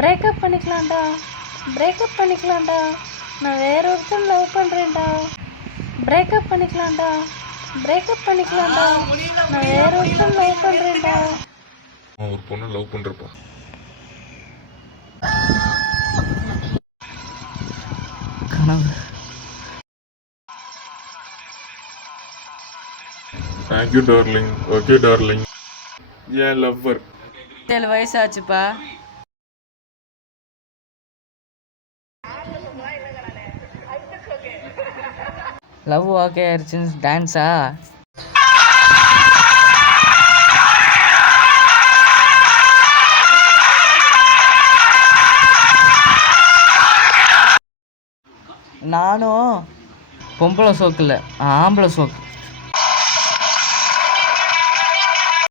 Breakup பண்ணிக்கலாம்டா, breakup பண்ணிக்கலாம்டா, நான் வேற ஒருத்தன் லவ் பண்ணுறேன்டா. பிரேக்கப் பண்ணிக்கலாம்டா, பிரேக்கப் பண்ணிக்கலாம்டா, நான் வேற ஒருத்தன் லவ் பண்ணுறேன்டா. அவன் ஒரு பொண்ணை லவ் பண்ணுறப்பா. கனவு. Thank you darling. Okay darling. ஏன் லவ்வர் 7 வயசாச்சுப்பா. லவ் ஓகே ஆயிடுச்சுன்னு டான்ஸா? நானும் பொம்பளை சோக்கு இல்லை, ஆம்பளை சோக்கு.